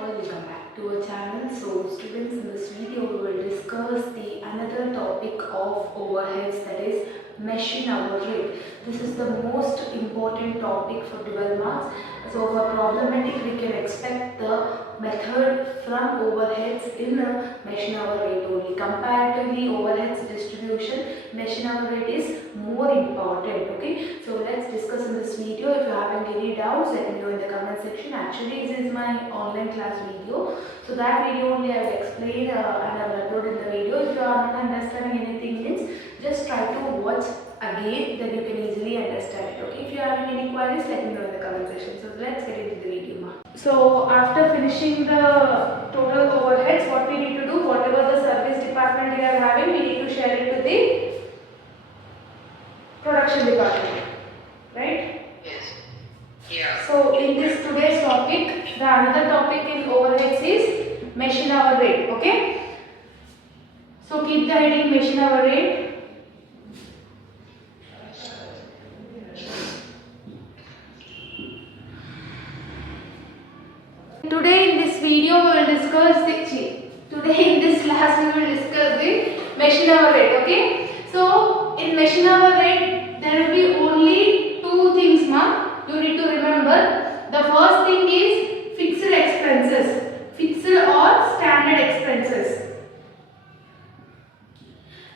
all, welcome back to our channel. So students, in this video we will discuss the another topic of overheads, that is machine hour rate. This is the most important topic for 12 marks. So for problematic we can expect the method from overheads in a machine hour rate only. Compared to the overheads distribution, machine hour rate is more important. Okay, so let's discuss in this video. If you are having any doubts, let me know in the comment section. Actually, this is my online class video, so that video only I will explain and I will upload in the video. If you are not understanding anything, means just try to watch again, then you can easily understand it. Okay, if you are having any queries, let me know in the comment section. So let's get into the video now. So after finishing the total overheads, what we need to do, whatever the service department we are having, we need to share it to the production department, right? Yes. Yeah. So in this today's topic, the another topic in overheads is machine hour rate. Okay, so keep the heading machine hour rate. Today in this video we will discuss today in this class we will discuss the machine hour rate. Okay, so in machine hour rate there will be only two things, ma. You need to remember. The first thing is fixed expenses, fixed or standard expenses,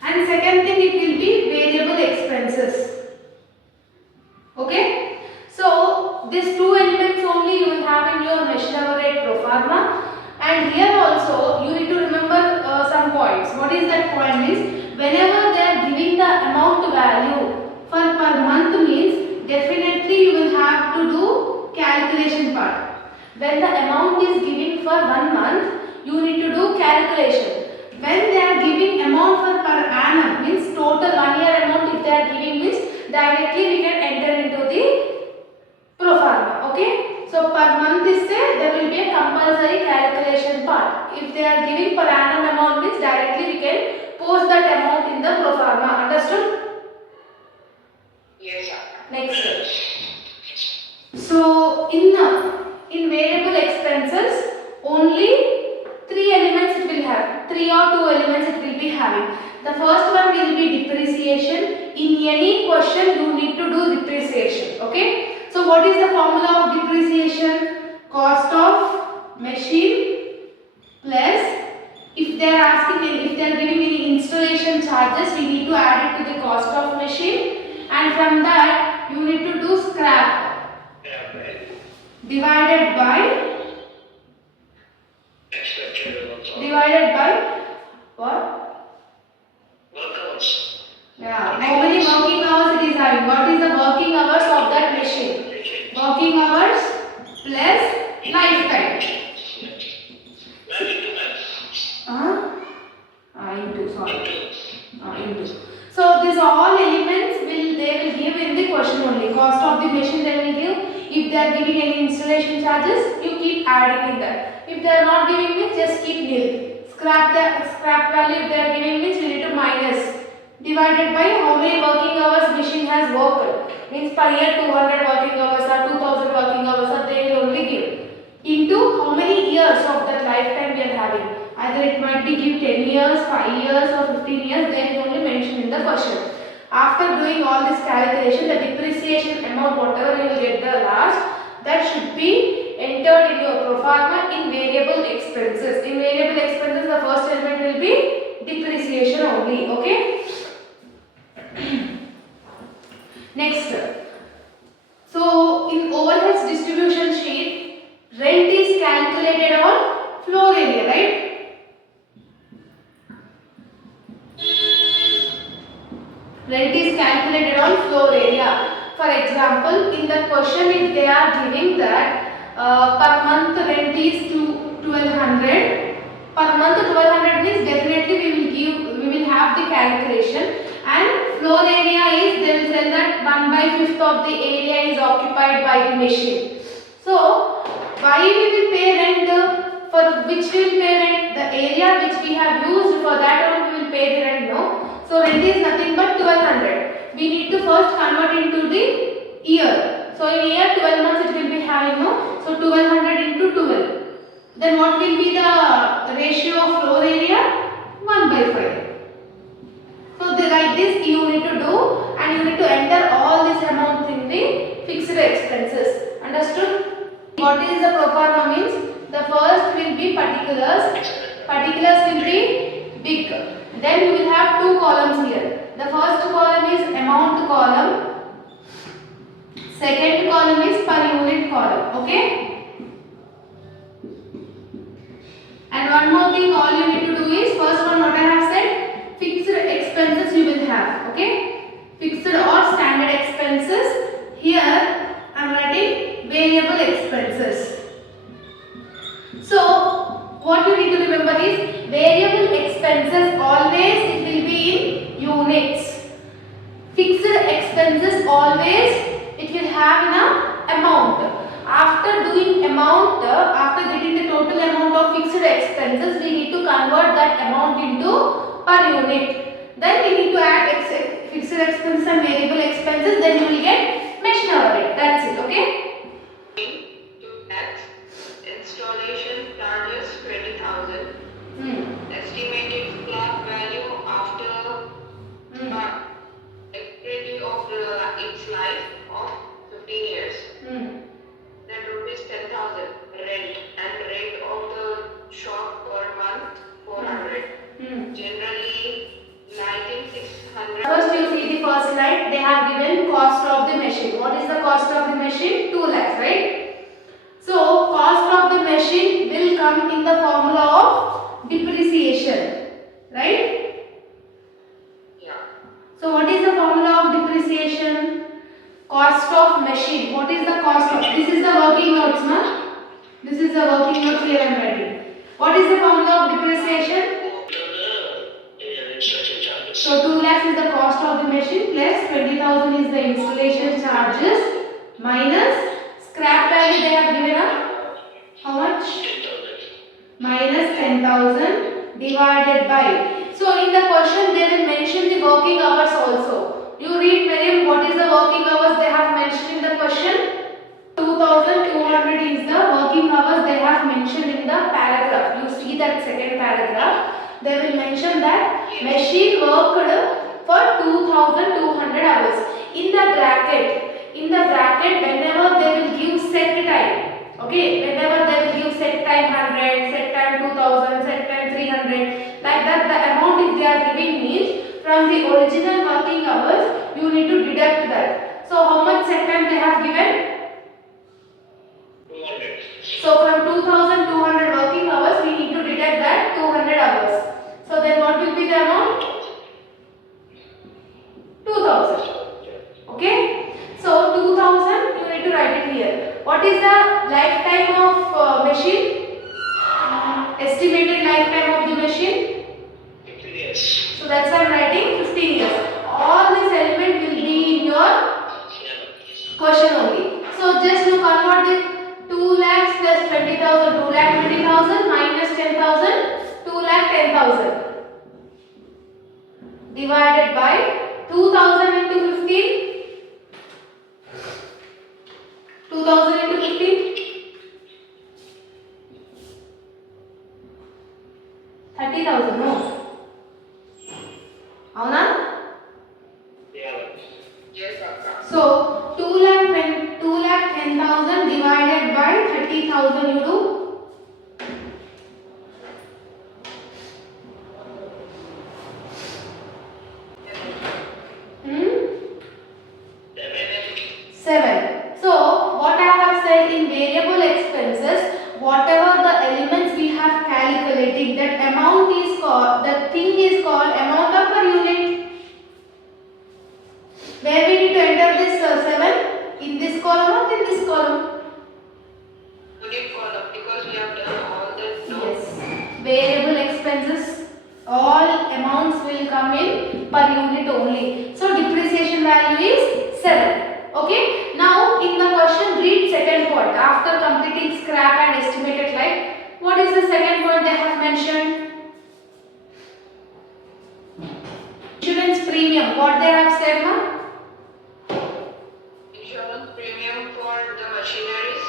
and second thing it will be variable expenses. Okay, so these two elements only you will have in your machine hour rate pro forma. And here also you need to remember some points. What is that point is, whenever they are giving the amount value for per month means definitely you will have to do calculation part. When the amount is given for 1 month, you need to do calculation. When they are giving amount for per annum means total 1 year amount, if they are giving means directly we can enter into the pro forma. Okay, so per month is there will be a compulsory calculation part. If they are giving per annum amount means directly we can post that amount in the pro forma. Understood? Yes, sir. Next. So in variable expenses only three elements it will have. 3 or 2 elements it will be having. The first one will be depreciation. In any question you need to do depreciation. Okay. So what is the formula of depreciation? Cost of machine plus, if they are asking, if they are giving any installation charges, we need to add it to the cost of machine, and from that you need to do scrap divided by what? Work hours. Yeah, how many working hours it is having? What is the working hours of that machine? Working hours plus lifetime. Into. So these all elements they will give in the question only. Cost of the machine they will give. If they are giving any installation charges, you keep adding in that. If they are not giving means just keep nil. Scrap value if they are giving means you need to minus. Divided by how many working hours machine has worked. Means per year 200 working hours or 2000 working hours or they will only give. Into how many years of that lifetime we are having. Either it might be give 10 years, 5 years or 15 years, they will only mention in the question. After doing all this calculation, the depreciation amount whatever you will get the last, that should be entered in your pro forma in variable expenses. In variable expenses the first element will be depreciation only. Okay. Next, so in overheads distribution sheet, rent is calculated on floor area, right? Rent is calculated on floor area. For example, in the question if they are giving that per month rent is 1200, per month 1200 means definitely we will have the calculation. And floor area is, they will tell that 1/5 of the area is occupied by the machine. So why we will pay rent? For which we will pay rent? The area which we have used, for that only we will pay the rent, no? So rent is nothing but 1200. We need to first convert into the year. So in year 12 months it will be having, no? So 1200 into 12. then what will be the ratio of floor area? 1 by 5. So like this you need to do, and you need to enter all these amounts in the fixed expenses. Understood? What is the pro forma means? The first will be particulars. Particulars will be big. Then you will have two columns here. The first column is amount column. Second column is per unit column. Okay? And one more thing, all you need to do is, first one what I have said, fixed expenses you will have. Okay? Fixed or standard expenses. Here I am writing variable expenses. So what you need to remember is, variable expenses always it will be in units. Fixed expenses always it will have an amount. After doing amount, after getting the total amount of fixed expenses, we need to convert that amount into per unit. Then we need to add fixed expenses and variable expenses. Then you will get machine hour rate. That's it. Okay. To tax, installation charges 20,000. Estimated scrap value after expiry of its life of 15 years. Then rupees 10,000 rent, and rent of the shop per month 400. Generally lighting 600. First you see the first slide, they have given cost of the machine. What is the cost of the machine? 2 lakhs, right? So cost of the machine will come in the formula of depreciation, right? Yeah. So what is the formula of depreciation? Cost of machine. What is the cost of? This is the working notes, na? This is the working notes here I am writing. What is the formula of depreciation? So 2 lakhs is the cost of the machine plus 20,000 is the installation charges minus scrap value they have given up. How much? Minus 10,000 divided by. So in the question they will mention the working hours also. You read Miriam, what is the working hours they have mentioned in the question? 2,200 is the working hours they have mentioned in the paragraph. You see that second paragraph. They will mention that machine worked for 2,200 hours. In the bracket, whenever they will give set time, okay, whenever they will give set time 100, set time 2,000, set time 300, like that, the amount if they are giving means from the original working hours, you need to deduct that. So how much set time they have given? 200. So from 2,200 working hours, we need to deduct that 200 hours. So then what will be the amount? 2,000. Okay. So 2,000 you need to write it here. What is the lifetime of machine? Estimated lifetime of the machine? 15 years. So that's why I am writing 15 years. All this element will be in your question only. So just to convert it, 2 lakhs plus 20,000, 2 lakh 20,000 minus 10,000, 2 lakh 10,000 divided by 2,000 into 15. 2,000 into 15. 30,000, no? Avuna? Yeah. Yes, Akka. So 2 lakh 10,000 divided by 30,000 you do. Hmm? 7. So what I have said in variable expenses, whatever the elements we have calculated, that amount is called, that thing is called amount of per unit. Where we need to enter this 7? In this column or in this column? Unit column, because we have done all the Yes. Variable expenses, all amounts will come in per unit only. So depreciation value is 7. Okay. Now in the question, read second point. After completing scrap and estimated life, what is the second point they have mentioned? Insurance premium. What they have said, ma? insurance premium for the machineries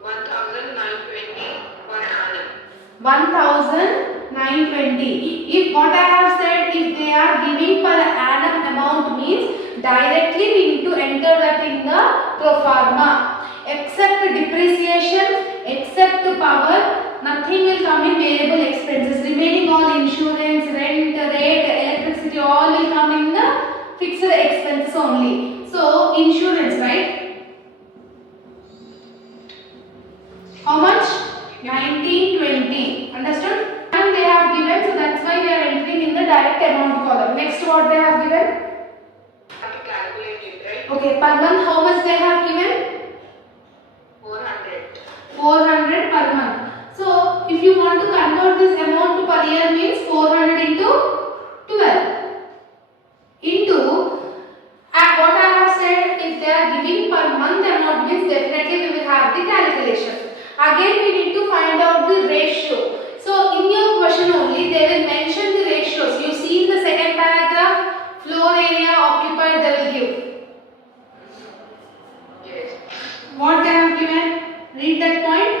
1,920 per annum. 1920. If what I have said, if they are giving per annum amount means directly we need to enter that in the pro forma. Except depreciation, except power, nothing will come in variable expenses. Remaining all insurance, rent, rate, electricity, all will come in the fixed expenses only. So insurance, right? How much? 1920. Understood? And they have given, so that's why we are entering in the direct amount column. Next, what they have given? Have to calculate it, right? Okay, per month, how much they have given? 400. 400 per month. So, if you want to convert this amount to per year means 400 into 12 into what I have said, if they are giving per month amount means definitely we will have the calculation. Again we need to find out the ratio. So in your question only they will mention the ratios. You see in the second paragraph, floor area occupied they will give. Yes. What they have given? Read that point.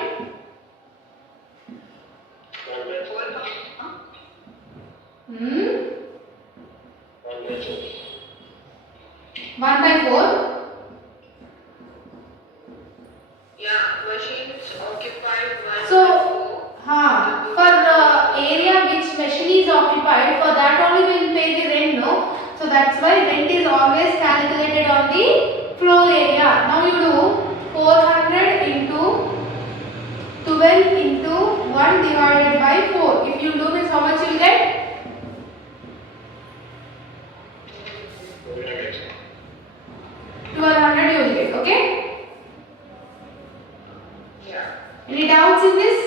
1 by 4. Yeah, machines occupied 1 So, by 4. for the area which machine is occupied, for that only we will pay the rent, no? So that's why rent is always calculated on the floor area. Now you do 400 into 12 into 1 divided by 4. If you do this, how much you will get? 1200 you will get, okay? Yeah. Any doubts in this?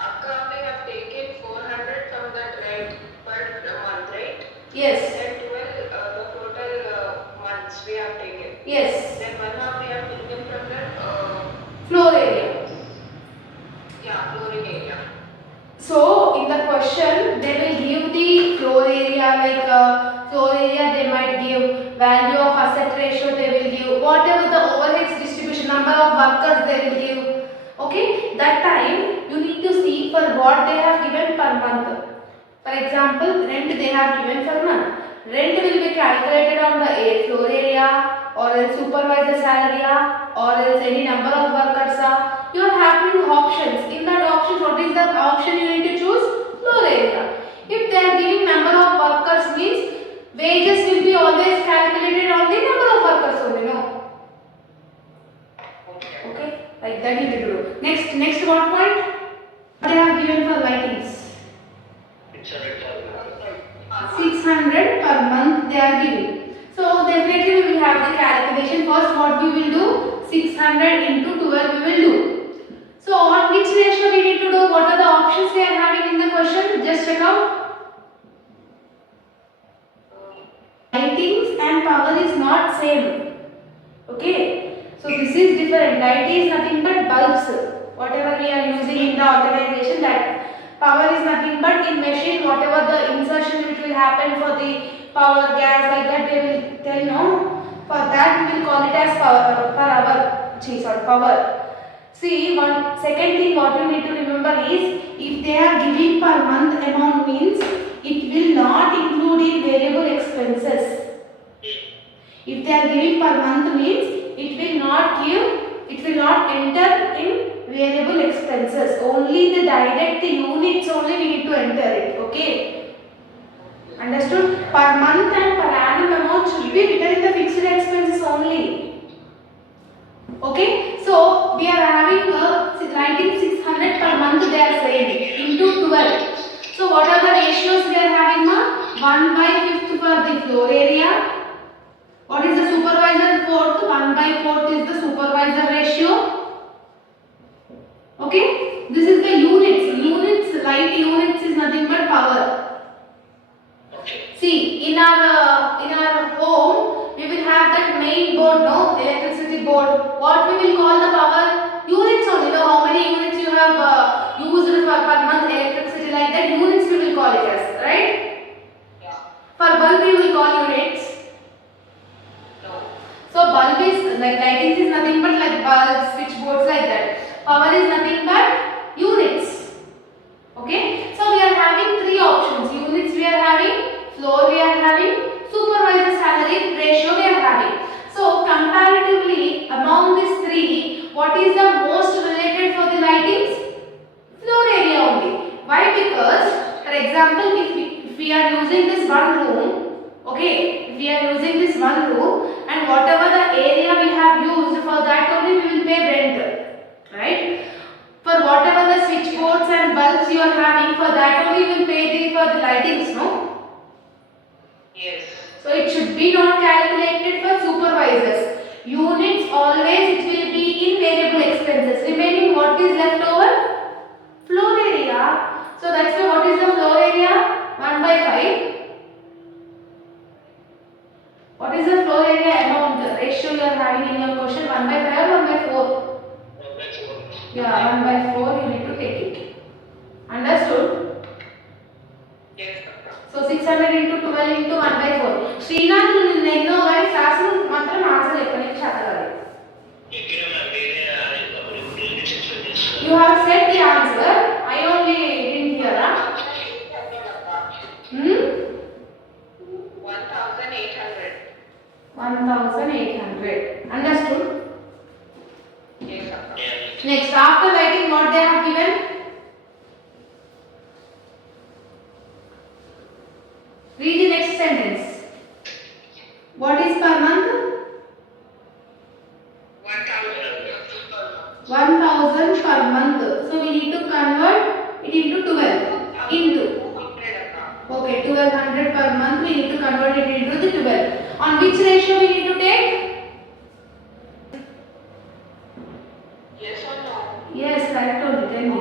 Akka, we have taken 400 from that rent per month, right? Yes. Then 12 the total months we have taken. Yes. Then one half we have taken from that Floor area. yeah, flooring area. So in the question they will give the floor area, like floor area they might give, value of asset ratio they will give, whatever the overheads distribution, number of workers they will give. Okay, that time you need to see for what they have given per month. For example, rent they have given per month. Rent will be calculated on the floor area or else supervisor salary or else any number of workers. You are having options. In that option, what is the option you need to choose? Floor area. If they are giving number of workers means wages will be always calculated on the number of workers only, no? Okay, like that you need to do. Next what point? They have given for lightings. 600 per month they are giving. So definitely we will have the calculation. First what we will do? 600 into 12 we will do. So on which ratio we need to do? What are the options we are having in the question? Just check out. Lightings and power is not same. Okay. So this is different. Light is nothing but bulbs. Whatever we are using in the organization, that power is nothing but in machine, whatever the insertion which will happen for the power, gas, like that they will tell, no? For that we will call it as power per hour. Power. See, one second thing what you need to remember is, if they are giving per month amount means it will not include in variable expenses. If they are giving per month means it will not enter in variable expenses. Only the direct units only we need to enter it. Okay. Understood? Per month and per annum amount should be written in the fixed expenses only. Okay. So we are having writing 600 per month they are saying into 12. So what are the ratios we are having, ma? 1 by 5th for the floor area. What is the supervisor fourth? 1 by 4th is the supervisor ratio. Okay, this is the units. Light units is nothing but power. See, in our home we will have that main board, no, electricity board. What we will call the power? Units only. Know how many units you have used for per month electricity, like that units we will call it as, right? Yeah. For bulb we will call units. No. So bulb is like lighting is nothing but like bulbs, switchboards, like that. Power is nothing but Units. Okay, so we are having three options. Units we are having, floor we are having, supervisor salary ratio we are having. So comparatively among these three, what is the most related for the lightings? Floor area only. Why? Because for example, if we are using this one room, okay, if we are using this one room and whatever the area we have used, for that only we will pay rent, right? For whatever the switchboards and bulbs you are having, for that only you will pay for the lightings, no? Yes. So it should be not calculated for supervisors. Units always it will be in variable expenses. Remaining what is left over? Floor area. So that's why what is the floor area? 1 by 5. What is the floor area amount ratio you are having in your question? 1 by 5 or 1 by 4? 1 by 4. Yeah, 1 by 4 you need to take it. Understood? Yes, Akka. So 600 into 12 into 1 by 4. Srinath, నేను గాని class మాత్రం answer చెప్పడానికి చేతగాలి. You have said the answer. I only didn't hear that. 1,800. 1,800. Understood? Yes, Akka. Next, after writing what they have given, read the next sentence. What is per month? 1,000 per month. So we need to convert it into 12. Into. Okay, 1,200 per month. We need to convert it into the 12. On which ratio we need to take? Yes or no? Yes, correct only. Tell me.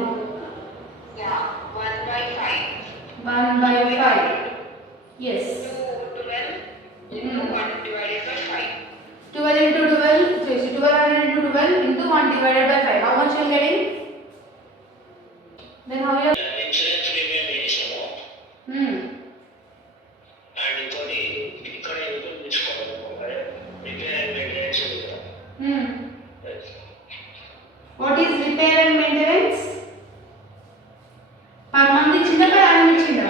Yeah, 1 by 5. 1 by 5. Yes. 12 into 1 divided by 5. 12 into 12, so 1200 into 12 into 1 divided by 5. How much you are getting? Then how you are? Insurance premium వేసాము and ఇంకోటి ఇక్కడ ఇంకోటి తీసుకోవాలి repair and maintenance ఉంది కదా. What is repair and maintenance? Per month ఇచ్చిందా per annum ఇచ్చిందా?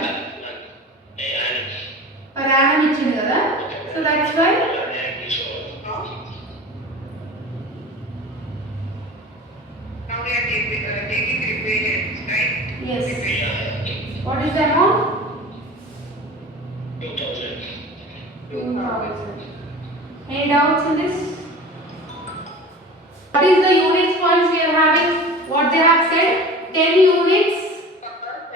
Per annum ఇచ్చింది కదా. So that's why now we are taking repairs, right? yes. What is the amount? 2,000. 2,000. Any doubts in this? What is the units points we are having? What they have said? 10 units.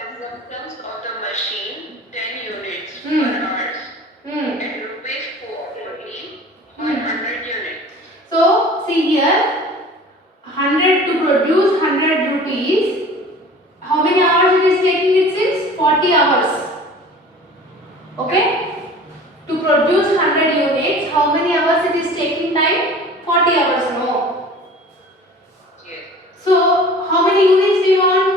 Consumptions of the machine 10 units per hours and rupees 40 per 100 units. So see here, 100 to produce 100 rupees. How many hours it is taking? It is 40 hours. Okay? To produce 100 units, how many hours it is taking time? 40 hours. No. Yes. So how many units do you want?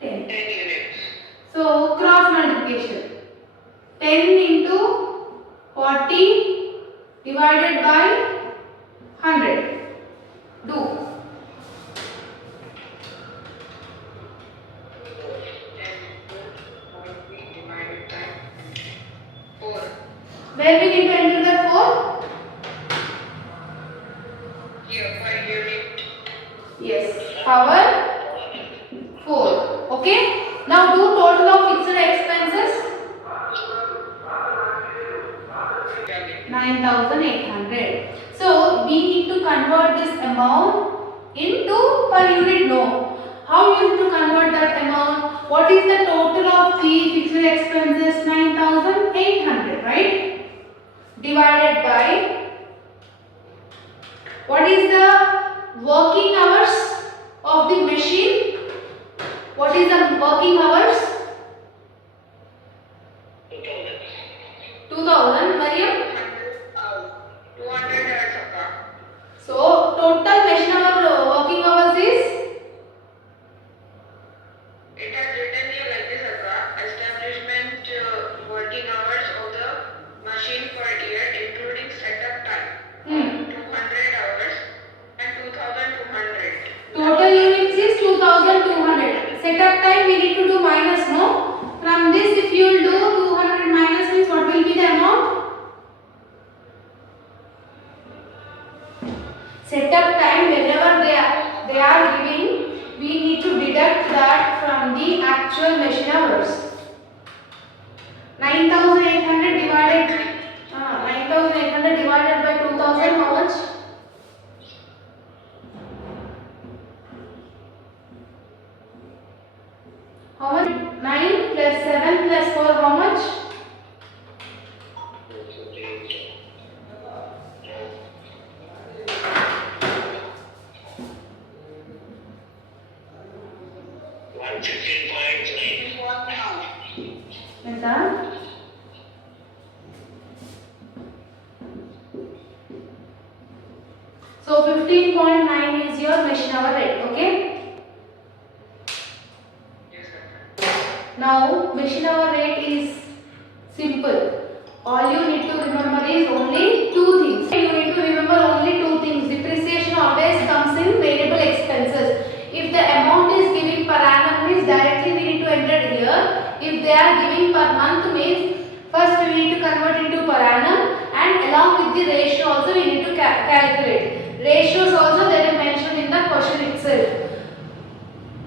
10. 10 units. So cross multiplication. 10 into 40 divided by 100. Do. 10 divided by 4. Where we need to enter the 4? Here, per unit. Yes. Power 4. Okay. Now do total of fixed expenses. 9,800. So we need to convert this amount into per unit. No. How you need to convert that amount? What is the total of the fixed expenses? 9,800, right? Divided by what is the working hours of the machine? What is the working hours? 2,000. Mariam? 200 hours, Akka. So total machine hour working hours is? It has written here like this, Akka. Establishment working hours of the machine per year, including setup time, 200 hours and Setup time we need to do minus, no? From this if you will do 200 minus means what will be the amount? Setup time whenever they are giving, we need to deduct that from the actual machine hours. 9800 divided 9800 divided by 2000 how much? How much? 9 plus 7 plus 4 how much? 115.9. ఎంత? So 15.9 is your machine hour rate, okay? Now machine hour rate is simple. All you need to remember is only two things. You need to remember only two things. Depreciation always comes in variable expenses. If the amount is given per annum means directly we need to enter here. If they are giving per month means first we need to convert into per annum, and along with the ratio also we need to calculate. Ratios also they are mentioned in the question itself.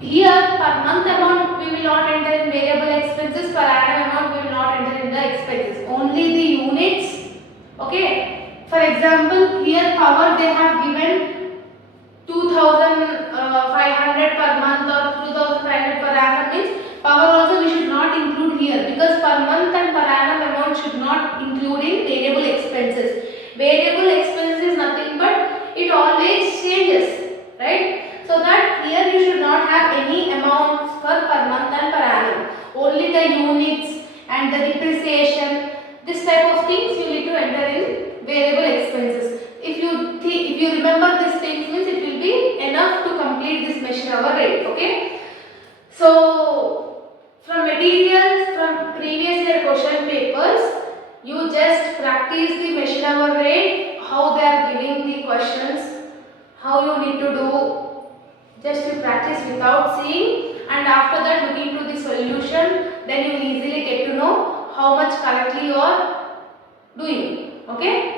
Here per month amount we will not enter in variable expenses, per annum amount we will not enter in the expenses, only the units. Okay, for example here power they have given 2500 per month or 2500 per annum means power also we should not include here, because per month and per annum amount should not include in variable expenses. Variable expenses is nothing but it always changes, right? So that here you should not have any amounts for per month and per annum, only the units and the depreciation, this type of things you need to enter in variable expenses. If you remember these things means it will be enough to complete this machine hour rate, okay? So from materials from previous year question papers, you just practice the machine hour rate, how they are giving the questions, how you need to do, just you practice without seeing, and after that look into the solution, then you will easily get to know how much correctly you are doing, okay?